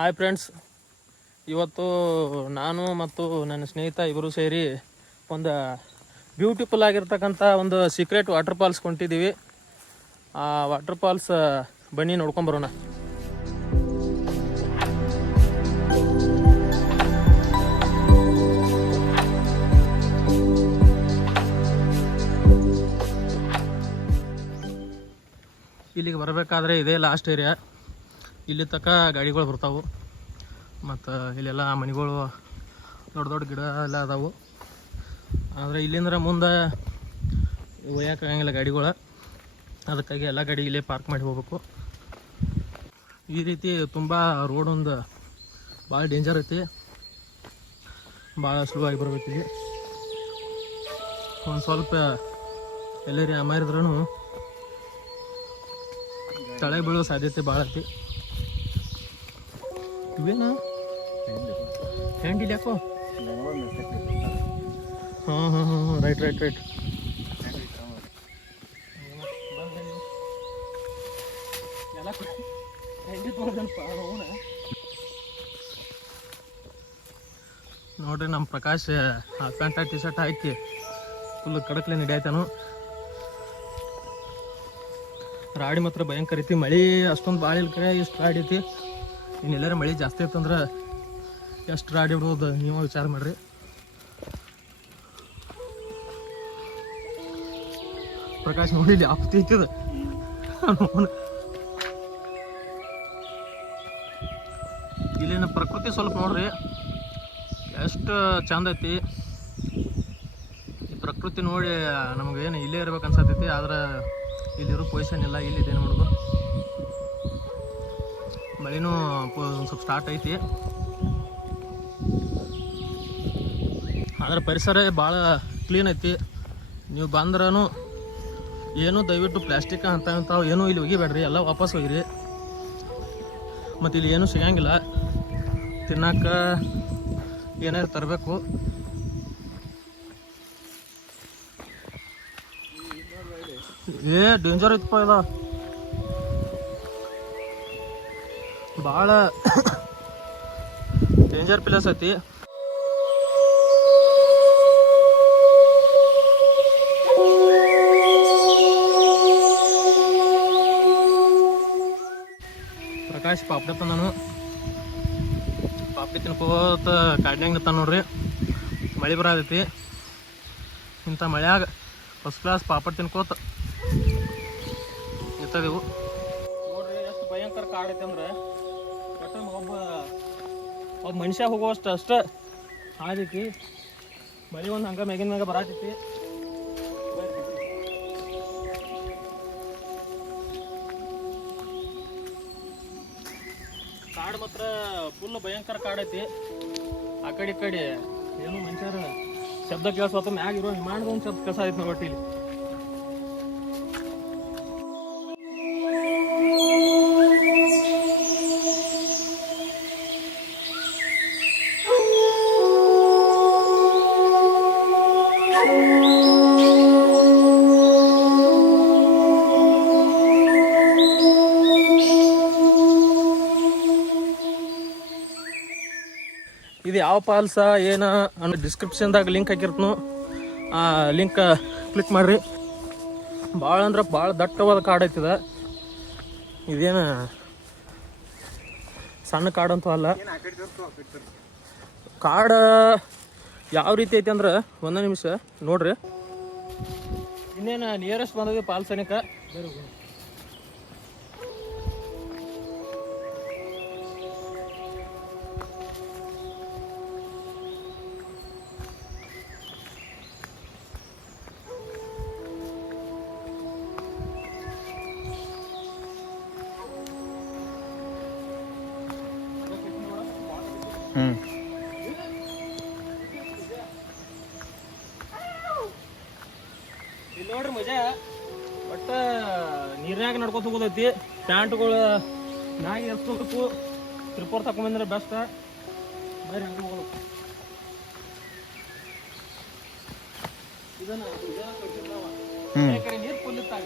Hi friends, ಇವತ್ತು ನಾನು ಮತ್ತು ನನ್ನ ಸ್ನೇಹಿತ ಇಬ್ಬರು ಸೇರಿ ಒಂದು ಬ್ಯೂಟಿಫುಲ್ ಆಗಿರ್ತಕ್ಕಂಥ ಒಂದು ಸೀಕ್ರೆಟ್ ವಾಟರ್ ಫಾಲ್ಸ್ ಕೊಂಡಿದ್ದೀವಿ. ಆ ವಾಟರ್ ಫಾಲ್ಸ್ ಬನ್ನಿ ನೋಡ್ಕೊಂಬರೋಣ. ಇಲ್ಲಿಗೆ ಬರಬೇಕಾದ್ರೆ ಇದೇ ಲಾಸ್ಟ್ ಏರಿಯಾ. ಇಲ್ಲಿ ತನಕ ಗಾಡಿಗಳು ಬರ್ತಾವೆ ಮತ್ತು ಇಲ್ಲೆಲ್ಲ ಮನೆಗಳು ದೊಡ್ಡ ದೊಡ್ಡ ಗಿಡ ಎಲ್ಲ ಅದಾವು. ಆದರೆ ಇಲ್ಲಿಂದ ಮುಂದೆ ಒಯ್ಯೋಕ್ಕಾಗಂಗಿಲ್ಲ ಗಾಡಿಗಳು, ಅದಕ್ಕಾಗಿ ಎಲ್ಲ ಗಾಡಿ ಇಲ್ಲೇ ಪಾರ್ಕ್ ಮಾಡಿ ಹೋಗ್ಬೇಕು. ಈ ರೀತಿ ತುಂಬ ರೋಡ್ ಒಂದು ಭಾಳ ಡೇಂಜರ್ ಐತಿ, ಭಾಳ ಸ್ಲೋ ಆಗಿ ಬರ್ಬೇಕಿಲ್ಲಿ. ಒಂದು ಸ್ವಲ್ಪ ಎಲ್ಲರಿ ಅಮಾರಿದ್ರೂ ತಳೆ ಬೀಳೋ ಸಾಧ್ಯತೆ ಭಾಳ ಐತಿ. ಇವೇನ ಹ್ಯಾಂಡಿಲ್ ಯಾಕೋ? ಹಾಂ ರೈಟ್. ನೋಡ್ರಿ, ನಮ್ಮ ಪ್ರಕಾಶ್ ಪ್ಯಾಂಟ ಟಿ ಶರ್ಟ್ ಹಾಕಿ ಫುಲ್ ಕಡಕ್ಲೆ ನಡೆಯಾಯ್ತಾನು. ರಾಡಿ ಮಾತ್ರ ಭಯಂಕರ ಐತಿ. ಮಳೆ ಅಷ್ಟೊಂದು ಭಾಳ ಇಲ್ಲ, ಕಡೆ ಇಷ್ಟು ರಾಡಿ ಐತಿ. ಇನ್ನೆಲ್ಲರ ಮಳೆ ಜಾಸ್ತಿ ಇತ್ತಂದ್ರೆ ಎಷ್ಟು ರಾಡಿ ಬಿಡೋದು ನೀವು ವಿಚಾರ ಮಾಡ್ರಿ. ಪ್ರಕಾಶ್ ನೋಡಿ ಇಲ್ಲಿ ಆಪ್ತಿ ಐತಿದ. ಇಲ್ಲಿನ ಪ್ರಕೃತಿ ಸ್ವಲ್ಪ ನೋಡ್ರಿ ಎಷ್ಟು ಚಂದ ಐತಿ. ಈ ಪ್ರಕೃತಿ ನೋಡಿ ನಮಗೇನು ಇಲ್ಲೇ ಇರ್ಬೇಕು ಅನ್ಸತೈತಿ, ಆದ್ರೆ ಇಲ್ಲಿರೋ ಪೊಸಿಷನ್ ಇಲ್ಲ. ಇಲ್ಲಿದೇನು ಮಾಡೋದು, ಮಳೆನೂ ಒಂದು ಸ್ವಲ್ಪ ಸ್ಟಾರ್ಟ್ ಐತಿ. ಆದ್ರೆ ಪರಿಸರ ಭಾಳ ಕ್ಲೀನ್ ಐತಿ. ನೀವು ಬಂದ್ರೂ ಏನು ದಯವಿಟ್ಟು ಪ್ಲಾಸ್ಟಿಕ್ ಅಂತಾವು ಏನೂ ಇಲ್ಲಿ ಒಗಿಬೇಡ್ರಿ, ಎಲ್ಲ ವಾಪಸ್ ಒಯ್ಯಿರಿ. ಮತ್ತು ಇಲ್ಲಿ ಏನೂ ಸಿಗಂಗಿಲ್ಲ, ತಿನ್ನಕ್ಕೆ ಏನಾದ್ರು ತರಬೇಕು. ಡೇಂಜರ್ ಐತಪ್ಪ ಇದು, ಭಾಳ ಡೇಂಜರ್ ಪ್ಲೇಸ್ ಐತಿ. ಪ್ರಕಾಶ್ ಪಾಪಡಿ ತಂದಾನು, ಪಾಪಡಿ ತಿನ್ಕೋತ ಕಾಡ್ನ್ಯಾಗ ನಿಂತಾನ ನೋಡ್ರಿ. ಮಳೆ ಬರತೈತಿ, ಇಂಥ ಮಳ್ಯಾಗ ಫಸ್ಟ್ ಕ್ಲಾಸ್ ಪಾಪಡ್ ತಿನ್ಕೋತ ನಿಂತದೆವು. ನೋಡ್ರಿ ಎಷ್ಟು ಭಯಂಕರ ಕಾಡೈತಿ ಅಂದ್ರೆ ಒಬ್ಬ ಮನುಷ್ಯ ಹೋಗುವಷ್ಟು ಅಷ್ಟೇ ಆದೈತಿ. ಮಳೆ ಒಂದು ಹಂಗೆ ಮ್ಯಾಗಿನ ಮ್ಯಾಗ ಬರತೈತಿ. ಕಾಡು ಮಾತ್ರ ಫುಲ್ ಭಯಂಕರ ಕಾಡೈತಿ. ಆ ಕಡೆ ಈ ಕಡೆ ಏನು ಮನುಷ್ಯರ ಶಬ್ದ ಕೇಳಿಸ್ಬಾರ್ದು. ಮ್ಯಾಗ ಇರೋ ವಿಮಾನದ ಒಂದು ಶಬ್ದ ಕೆಲಸ ಐತಿ ನೋಡಿ ಇಲ್ಲಿ. ಇದು ಯಾವ ಫಾಲ್ಸ ಏನು ಅನ್ನೋ ಡಿಸ್ಕ್ರಿಪ್ಷನ್ದಾಗ ಲಿಂಕ್ ಹಾಕಿರ್ತನು, ಆ ಲಿಂಕ್ ಕ್ಲಿಕ್ ಮಾಡಿರಿ. ಭಾಳ ಅಂದ್ರೆ ಭಾಳ ದಟ್ಟವಾದ ಕಾಡು ಐತಿದ. ಇದೇನು ಸಣ್ಣ ಕಾಡಂತೂ ಅಲ್ಲ. ಕಾಡು ಯಾವ ರೀತಿ ಐತಿ ಅಂದ್ರೆ ಒಂದೇ ನಿಮಿಷ ನೋಡ್ರಿ. ಇನ್ನೇನು ನಿಯರೆಸ್ಟ್ ಬಂದದ ಫಾಲ್ಸ್ ಅನೇಕ. ಇಲ್ಲಿ ನೋಡ್ರಿ ಮಜಾ, ಒಟ್ಟ ನೀರ್ನಾಗ ನಡ್ಕೊತ ಹೋಗೋದೈತಿ. ಪ್ಯಾಂಟ್ಗಳು ಮ್ಯಾಗ ಎಸ್ಕೋಬೇಕು, ತ್ರಿಪೋರ್ ತಕೊಂಬಂದ್ರೆ ಬೆಸ್ಟ್. ಬರ್ರಿ ಹಂಗೆ ಹೋಗೋದು. ಇದನ್ನ ನೀರು ಫುಲ್ ಇತ್ತಾಗ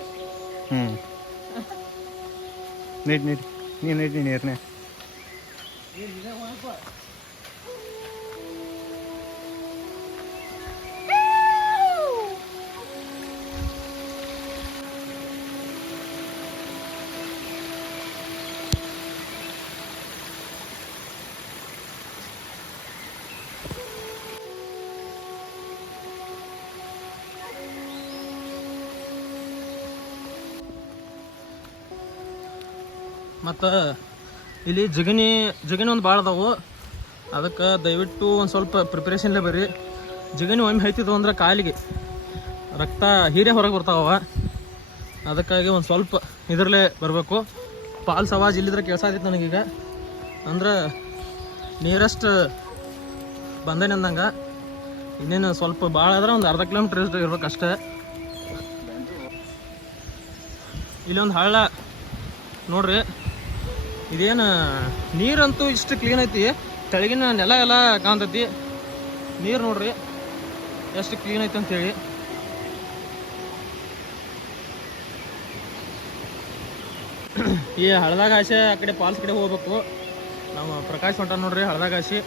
ನೀರು ನೀರು ನೀರು ನೀರು ನೀರನೇ ಮತ್ತು ಇಲ್ಲಿ ಜಗನಿ ಒಂದು ಭಾಳ ಅದಾವು. ಅದಕ್ಕೆ ದಯವಿಟ್ಟು ಒಂದು ಸ್ವಲ್ಪ ಪ್ರಿಪ್ರೇಷನ್ಲೇ ಬರ್ರಿ. ಜಗನಿ ಒಮ್ಮೆ ಹೈತಿದ್ವು ಅಂದ್ರೆ ಕಾಲಿಗೆ ರಕ್ತ ಹೀರೆ ಹೊರಗೆ ಬರ್ತಾವ. ಅದಕ್ಕಾಗಿ ಒಂದು ಸ್ವಲ್ಪ ಇದರಲ್ಲೇ ಬರಬೇಕು. ಪಾಲ್ಸ್ ಆವಾಜ್ ಇಲ್ಲಿದ್ರೆ ಕೇಳ್ಸಾದಿತ್ತು ನನಗೀಗ. ಅಂದ್ರೆ ನಿಯರೆಸ್ಟ್ ಬಂದೇನೆ ಅಂದಂಗೆ. ಇನ್ನೇನು ಸ್ವಲ್ಪ ಭಾಳ ಆದ್ರೆ ಒಂದು ಅರ್ಧ ಕಿಲೋಮೀಟ್ರ್ ಇರ್ಬೇಕಷ್ಟೇ. ಇಲ್ಲೊಂದು ಹಳ್ಳ ನೋಡ್ರಿ. ಇದೇನು ನೀರಂತೂ ಇಷ್ಟು ಕ್ಲೀನ್ ಐತಿ. ತೆಳಗಿನ ನೆಲ ಎಲ್ಲ ಕಾಣ್ತೈತಿ. ನೀರು ನೋಡ್ರಿ ಎಷ್ಟು ಕ್ಲೀನ್ ಐತಿ ಅಂತೇಳಿ. ಈ ಹಳದಾಗ ಆಸೆ ಆ ಕಡೆ ಫಾಲ್ಸ್ ಕಡೆ ಹೋಗ್ಬೇಕು. ನಮ್ಮ ಪ್ರಕಾಶ್ ಹೊಂಟ ನೋಡ್ರಿ ಹಳದಾಗ ಆಸೆ.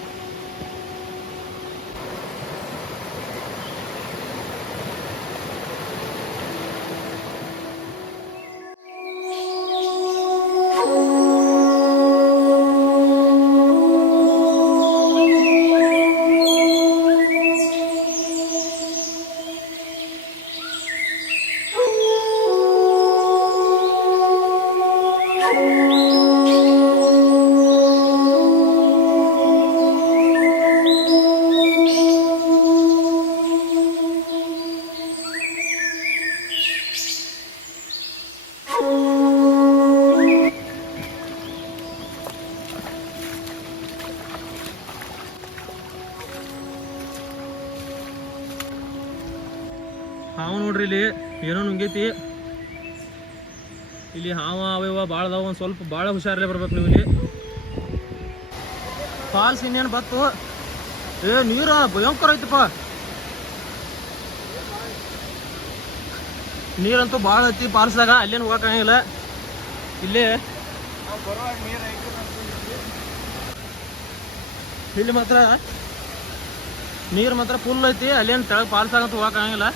ಹಾವು ನೋಡ್ರಿ ಇಲ್ಲಿ ಏನೋ ನುಂಗೈತಿ. ಇಲ್ಲಿ ಹಾವ ಅವ ಭಾಳ ಅದಾವ. ಒಂದು ಸ್ವಲ್ಪ ಭಾಳ ಹುಷಾರಲ್ಲೇ ಬರ್ಬೇಕು ನೀವು. ಇಲ್ಲಿ ಫಾಲ್ಸ್ ಇನ್ನೇನು ಬತ್ತು. ನೀರು ಭಯಂಕರ ಐತಪ್ಪ. ನೀರಂತೂ ಭಾಳ ಐತಿ ಫಾಲ್ಸ್ದಾಗ. ಅಲ್ಲೇನು ಹೋಗಕ್ಕಾಗಿಲ್ಲ. ಇಲ್ಲಿ ಮಾತ್ರ ನೀರು ಮಾತ್ರ ಫುಲ್ ಐತಿ. ಅಲ್ಲೇನು ತೆಳಗೆ ಫಾಲ್ಸ್ದಾಗಂತೂ ಹೋಗಕ್ಕಾಗಿಲ್ಲ.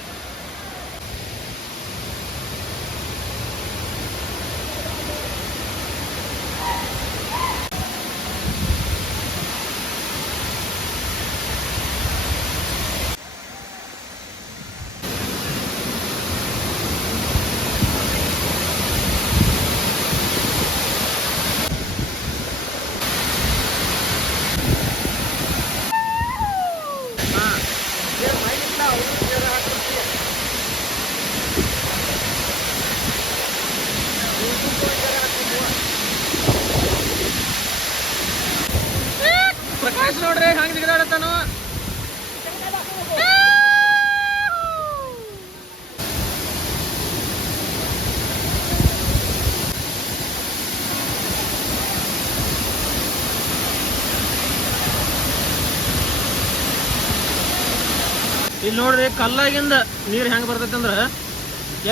ಪ್ರಕಾಶ್ ನೋಡ್ರಿ ಹಂಗೆ ಜಿಗಿದಾಡತ್ತಾನು. ಇಲ್ಲಿ ನೋಡ್ರಿ ಕಲ್ಲಾಗಿಂದ ನೀರು ಹೆಂಗೆ ಬರ್ತೈತೆ ಅಂದ್ರೆ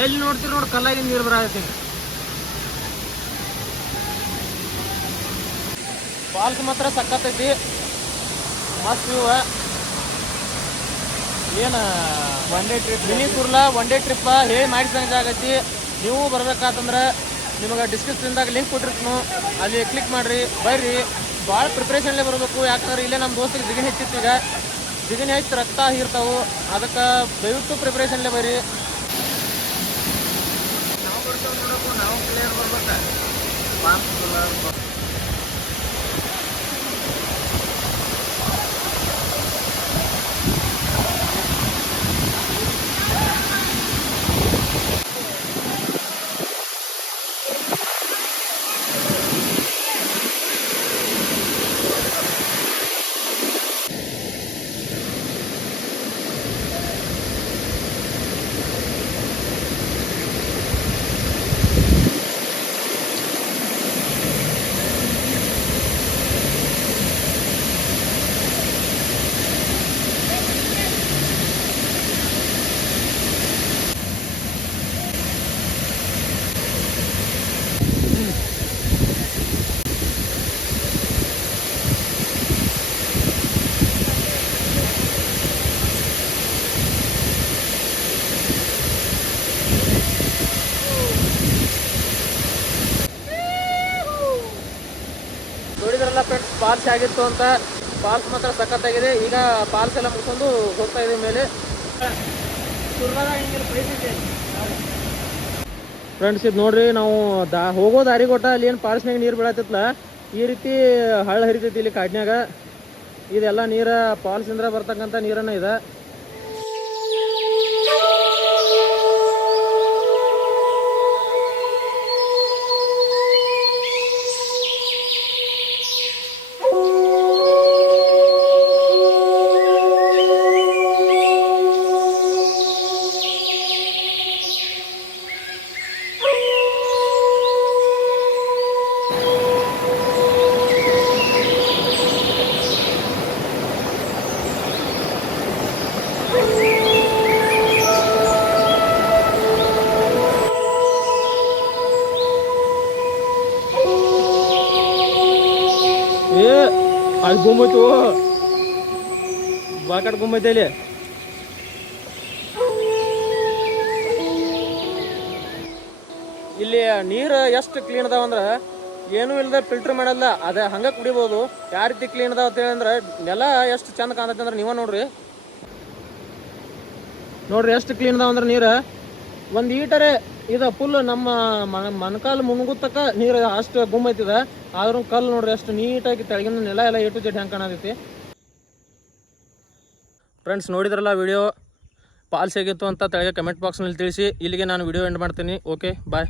ಎಲ್ಲಿ ನೋಡ್ತೀರಿ ನೋಡಿ ಕಲ್ಲಾಗಿಂದ ನೀರು ಬರತೈತಿ. ಫಾಲ್ಸ್ ಮಾತ್ರ ಸಕ್ಕತ್ತೈತಿ. ಮಸ್ತ್ ವ್ಯೂ. ಏನು one day trip mini Kurla one day trip ಹೇಳಿ ಮಾಡಿದಂಗೆ ಆಗೈತಿ. ನೀವು ಬರ್ಬೇಕಾತಂದ್ರೆ ನಿಮಗೆ ಡಿಸ್ಕ್ರಿಪ್ಷನ್ದಾಗ ಲಿಂಕ್ ಕೊಟ್ಟಿರ್ತೀನಿ. ಅಲ್ಲಿ ಕ್ಲಿಕ್ ಮಾಡಿರಿ ಬರ್ರಿ. ಭಾಳ ಪ್ರಿಪ್ರೇಷನ್ಲೇ ಬರಬೇಕು. ಯಾಕಂದ್ರೆ ಇಲ್ಲೇ ನಮ್ಮ ದೋಸ್ತಿಗೆ ಜಿಗಿನಿ ಹೆಚ್ಚಿತ್ತು. ಈಗ ಜಿಗಿನಿ ಹೆಚ್ಚು ರಕ್ತ ಹೀರ್ತಾವು. ಅದಕ್ಕೆ ದಯವಿಟ್ಟು ಪ್ರಿಪ್ರೇಷನ್ಲೇ ಬರ್ರಿ. ನಾವು ಬರ್ತೇವೆ ನೋಡಬೇಕು. ನಾವು ಕ್ಲಿಯರ್ ಬರ್ಬೇಕು. ನೋಡಿದ್ರಲ್ಲ ಫ್ರೆಂಡ್ಸ್, ಫಾಲ್ಸ್ ಆಗಿತ್ತು ಅಂತ. ಫಾಲ್ಸ್ ಮಾತ್ರ ಸಖತ್ತಾಗಿದೆ. ಈಗ ಫಾಲ್ಸ್ ಎಲ್ಲ ಮುಗಿಸ್ಕೊಂಡು ಹೋಗ್ತಾ ಇದೀವಿ ಮೇಲೆ. ಫ್ರೆಂಡ್ಸ್ ಇದು ನೋಡ್ರಿ, ನಾವು ಹೋಗೋ ದಾರಿ ಕೊಟ್ಟ ಅಲ್ಲಿ ಏನು ಫಾಲ್ಸ್ನಾಗ ನೀರು ಬೀಳತ್ತಿತ್ತಲ್ಲ, ಈ ರೀತಿ ಹಳ್ಳ ಹರಿತೈತಿ ಇಲ್ಲಿ ಕಾಡ್ನ್ಯಾಗ. ಇದೆಲ್ಲ ನೀರ ಫಾಲ್ಸಿಂದ ಬರ್ತಕ್ಕಂಥ ನೀರನ್ನ ಇದೆ. ಅಲ್ಲಿ ಗುಮ್ಮೈತು, ಬಾಕಟ್ ಗುಮ್ಮೈತೆ ಇಲ್ಲಿ. ಇಲ್ಲಿ ನೀರು ಎಷ್ಟು ಕ್ಲೀನ್ ಅದಾವ ಅಂದ್ರೆ ಏನೂ ಇಲ್ಲದೆ ಫಿಲ್ಟರ್ ಮಾಡಲ್ಲ, ಅದೇ ಹಂಗೆ ಕುಡಿಬೋದು. ಯಾವ ರೀತಿ ಕ್ಲೀನ್ ಅದಾವ ಅಂತೇಳಿ ಅಂದ್ರೆ ನೆಲ ಎಷ್ಟು ಚಂದ ಕಾಣತೈತೆ ಅಂದ್ರೆ ನೀವ ನೋಡ್ರಿ ಎಷ್ಟು ಕ್ಲೀನ್ ಅದಾವ ಅಂದ್ರೆ ನೀರು ಒಂದು ಈಟರೆ ಇದು ಫುಲ್ ನಮ್ಮ ಮನಕಾಲು ಮುಣಗುತ್ತಕ ನೀರು ಅಷ್ಟು ಗುಮ್ಮೈತಿದೆ. ಆದ್ರೂ ಕಲ್ಲು ನೋಡ್ರಿ ಎಷ್ಟು ನೀಟಾಗಿ ತೆಳಗಿನ ನೆಲ ಎಲ್ಲ ಏಟು ಜಡ್ ಹೆಂಗೆ ಕಾಣತೈತಿ. ಫ್ರೆಂಡ್ಸ್ ನೋಡಿದ್ರಲ್ಲ ವಿಡಿಯೋ, ಫಾಲ್ಸ್ ಹೇಗಿತ್ತು ಅಂತ ತೆಳಗೆ ಕಮೆಂಟ್ ಬಾಕ್ಸ್ನಲ್ಲಿ ತಿಳಿಸಿ. ಇಲ್ಲಿಗೆ ನಾನು ವಿಡಿಯೋ ಎಂಡ್ ಮಾಡ್ತೀನಿ. ಓಕೆ ಬಾಯ್.